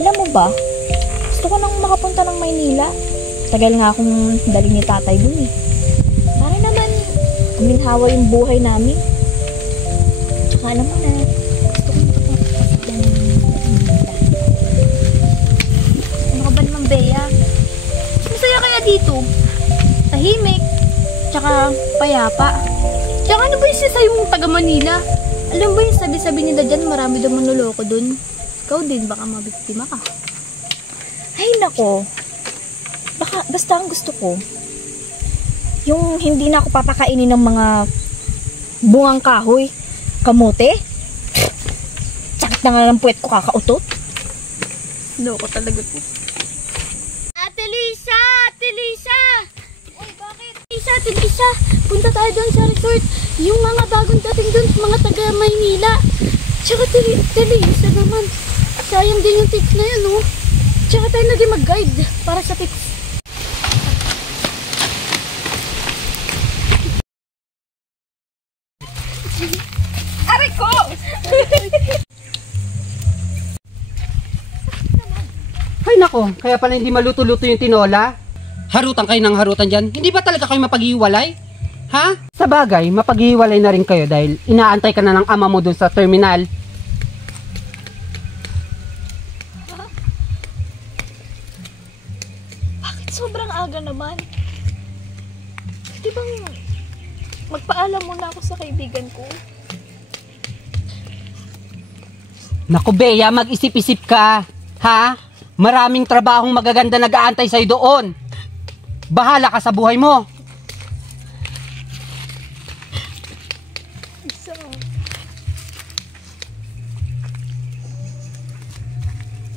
Alam mo ba, gusto ko nang makapunta ng Maynila. Tagal nga akong dali ni tatay dun eh. Para naman, kuminhawa yung buhay namin. Tsaka alam mo na, gusto ko makapagpasya ng Maynila. Ano ka ba naman, Bea? Masaya kaya dito? Tahimik, tsaka payapa. Tsaka ano ba yung sisay mong taga Manila? Alam ba yung sabi-sabi nila dyan, marami daw manloloko dun? Ikaw din, baka mabiktima ka. Ay nako, basta ang gusto ko, yung hindi na ako papakainin ng mga bungang kahoy, kamote, sakit na nga ng puwet ko kakautot. Loko talaga po. Ate Lisa! Ate Lisa! Ay, bakit? Ate Lisa, punta tayo doon sa resort. Yung mga bagong dating doon, mga taga Maynila. Tsaka Ate Lisa naman, sayang din yung tips na yun, oh. Tsaka tayo na din mag-guide para sa tips. Aray ko! Ay nako, kaya pala hindi maluto-luto yung tinola. Harutan kayo ng harutan dyan. Hindi ba talaga kayo mapag-iwalay? Ha? Sa bagay, mapag-iwalay na rin kayo dahil inaantay ka na ng ama mo dun sa terminal. Bakit sobrang aga naman? Di bang magpaalam muna ako sa kaibigan ko? Naku Bea, mag-isip-isip ka. Ha? Maraming trabahong magaganda nag-aantay sa'yo doon. Bahala ka sa buhay mo. Isa.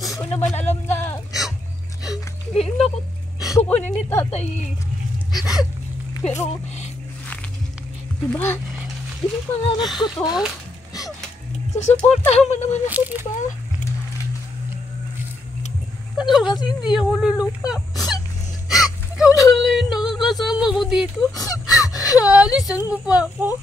Hindi ko naman alam na ngayon ako kukunin ni tatay. Pero, diba pangarap ko to? Susuportahan mo naman ako, diba? Ano kasi hindi ako lulupa. Ikaw na lang yung nakakasama ko dito. Aalisan mo pa ako.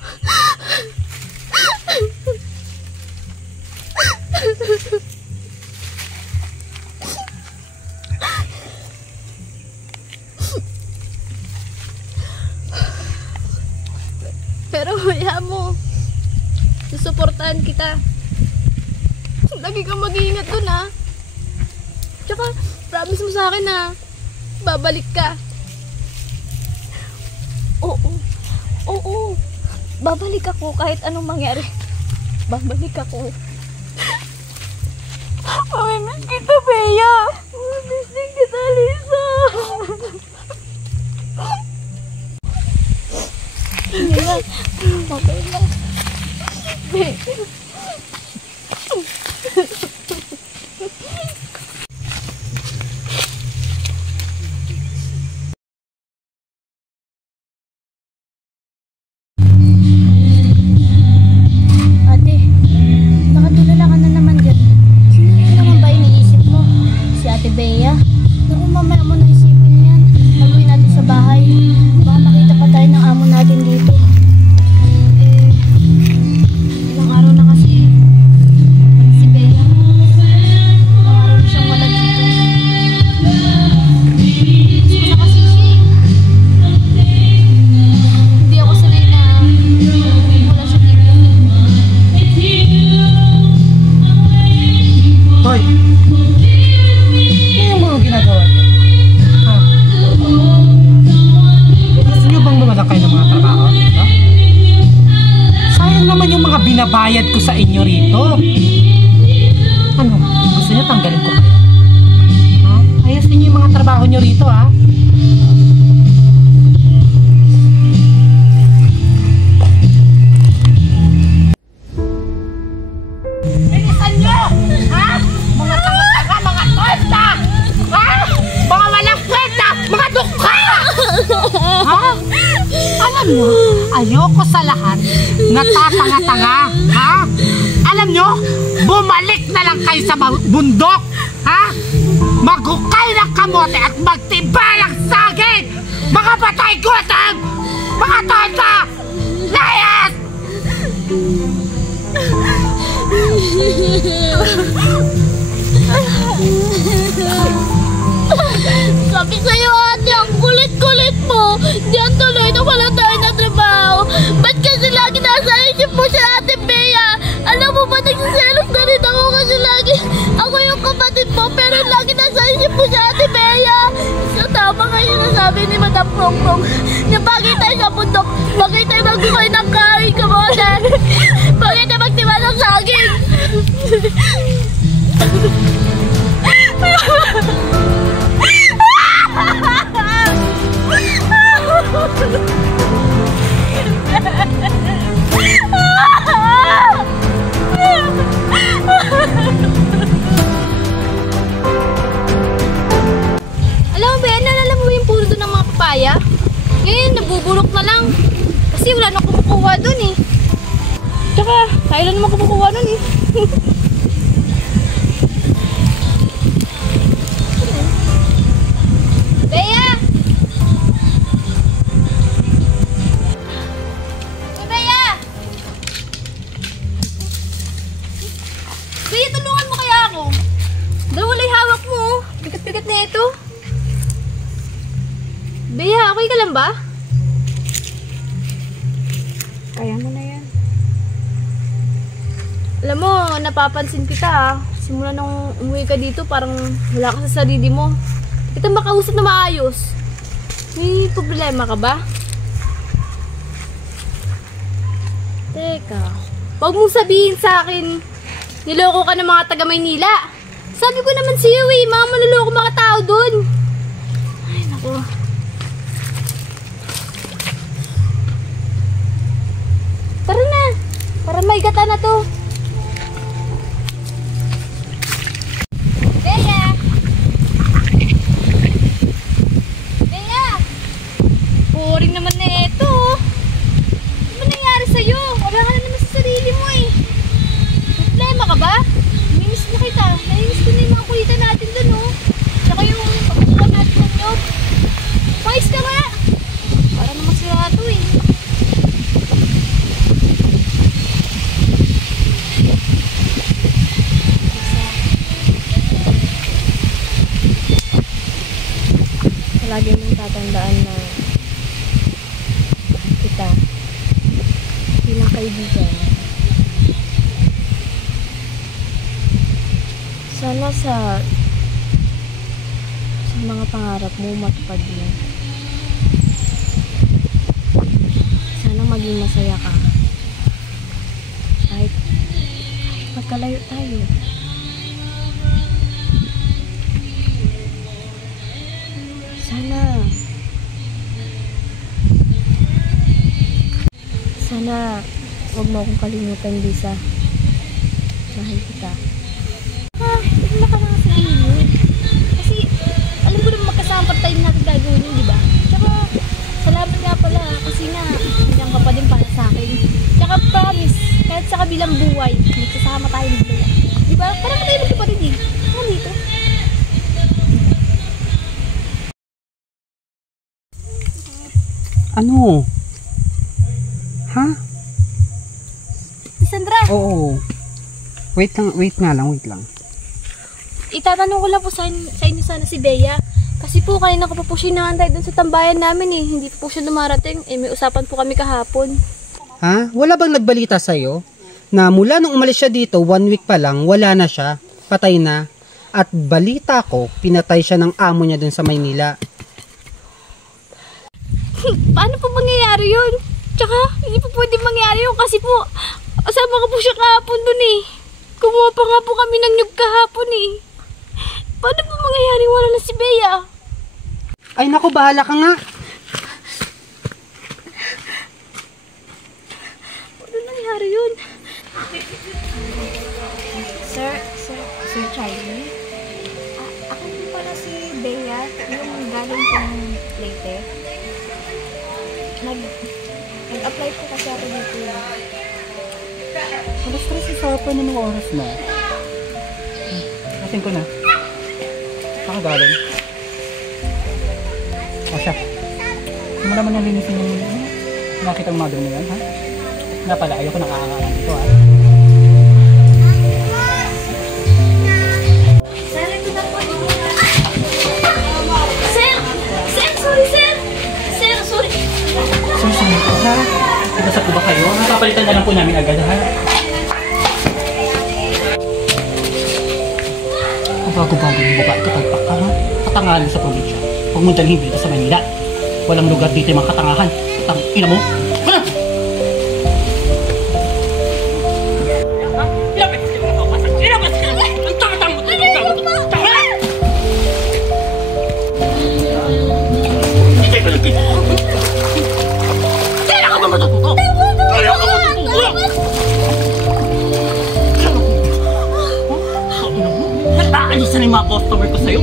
Pero hayaan mo. Susuportahan kita. Lagi kang mag-iingat dun, ha? Tsaka, promise mo sa akin na babalik ka. Oo. Babalik ako kahit anong mangyari. Babalik ako. Ay, miss kita, Bea. Miss din kita, Lisa. Hindi na. Okay na. Bea. Bayad ko sa inyo rito. Ano? Gusto niyo tanggalin ko kayo? Ha? Ayusin niyo yung mga trabaho niyo rito, ha? Bilisan niyo! Ha? Mga tanga-tanga, mga tonta! Ha? Mga walang kwenta! Mga dukha! Ha? Alam niyo, ayoko sa lahat na tatanga-tanga. Ha? Alam nyo, bumalik na lang kayo sa bundok. Ha? Maghukay ng kamote at magtiba ng saging. Mga patay gutom! Mga tonta! Layas! Sabi sa'yo ate, ang kulit-kulit mo. Diyan tuloy na wala tayo na trabaho. Ba't kasi lagi nasa isip mo si Ate Bea? Alam mo ba, nagsiselos na rin ako kasi lagi ako yung kapatid mo, pero lagi nasa isip mo si Ate Bea. So tama nga yun ang sabi ni Madam Pongpong. Na bagay tayo sa bundok, bagay tayo magbuhay ng kahoy, kamote. Bagay tayo magtiwa ng saging. Alam mo ba yan, nalala mo yung puno doon ng mga papaya? Ngayon, nabubulok na lang. Kasi wala na kumukuha doon eh. Tsaka, tayo lang naman kumukuha doon eh. Bea! Bea! Bea, tulungan mo kaya ako. Dalawa yung hawak mo. Bigat-bigat na ito. Bea, okay ka lang ba? Kaya mo na yan. Alam mo, napapansin kita ah. Simula nung umuwi ka dito, parang wala ka sa sarili mo. Kita makausap na maayos. May problema ka ba? Teka, huwag mong sabihin sa akin, niloko ka ng mga taga Maynila. Sabi ko naman sa'yo eh, mga manloloko mga tao dun. Ay, naku. Tara na, para maigatan na to. Bea! Bea! Boring naman na ito. Ano ba nangyari sa'yo? Wala ka na naman sa sarili mo eh. Problema ka ba? Namimiss na kita. Namimiss ko na yung mga kulitan natin dun oh. Tsaka yung pagkakuha natin ng nyog. Mais ka nga! Para naman sila ito eh. Lagi mong tatandaan na kita bilang kaibigan. Sana sa mga pangarap mo matupad mo. Sana maging masaya ka. Kahit magkalayo tayo. Sana huwag mo akong kalimutan, Lisa. Mahal kita. Hindi ka lang sabihin yun. Kasi alam ko naman magkasama tayo natin gagawin yun, di ba? Tsaka salamat nga pala kasi nga nandiyan ka pa din para sa akin. Tsaka promise, kahit sa kabilang buhay, magsasama tayo ng dalawa. Di ba? Parang tayo magkapatid eh. Ano dito? Ano? Ha? Si Sandra! Oo. Wait nga lang. Itatanong ko lang po sa inyo sana si Bea. Kasi po kanina ko pa po siya inaantay dun sa tambayan namin eh. Hindi po siya dumarating. Eh may usapan po kami kahapon. Ha? Wala bang nagbalita sa'yo? Na mula nung umalis siya dito, 1 week pa lang, wala na siya. Patay na. At balita ko, pinatay siya ng amo niya dun sa Maynila. Paano po mangyayari yun? Tsaka, hindi po pwede mangyari yun kasi po, asama ko po siya kahapon dun eh. Kumuha pa nga po kami ng nyug kahapon eh. Paano po mangyayari wala na si Bea? Ay naku, bahala ka nga. Paano nangyari yun? Sir Charlie? Ako po pala si Bea, yung galing pong Leyte. Nag-apply po kasi ako dito. Alas 3 sa hapon na ng oras na. Asin ko na. Nakagaling. O siya. Hindi mo naman nalinisin yung nakita ang mother mo yan, ha? Nga pala, ayoko nakakaangan dito, ha? Sana ito na Kabago-bago yung babae, katalpak ka, ha? Katangahan sa probinsya. Huwag mo dalhin dito sa Manila. Walang lugar dito yung mga katangahan. Ina mo? Ha? Kailan ka ba matututo? Kailan ka matututo? Nataalis na yung mga customer ko sa'yo.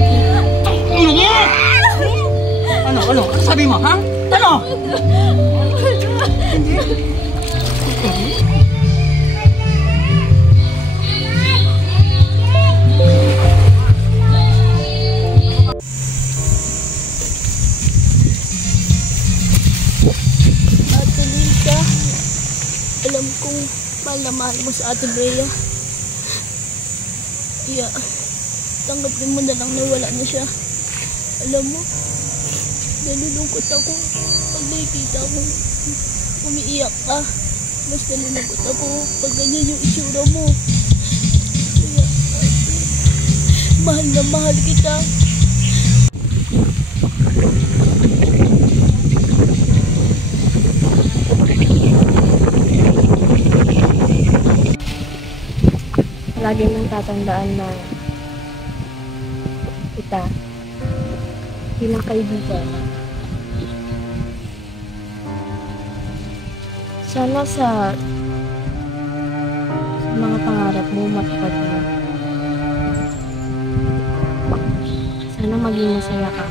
Ano? Ano sabi mo, ha? Ano? Ate Lisa, alam kong mahal na mahal mo sa Ate Bea. Kaya, tanggapin mo na lang na wala na siya. Alam mo, nalulungkot ako pag nakikita ko umiiyak ka. Mas nalulungkot ako pag ganyan yung itsura mo. Kaya, ate, mahal na mahal kita. Lagi mong tatandaan na kita bilang kaibigan. Sana sa mga pangarap mo matupad mo. Sana maging masaya ka.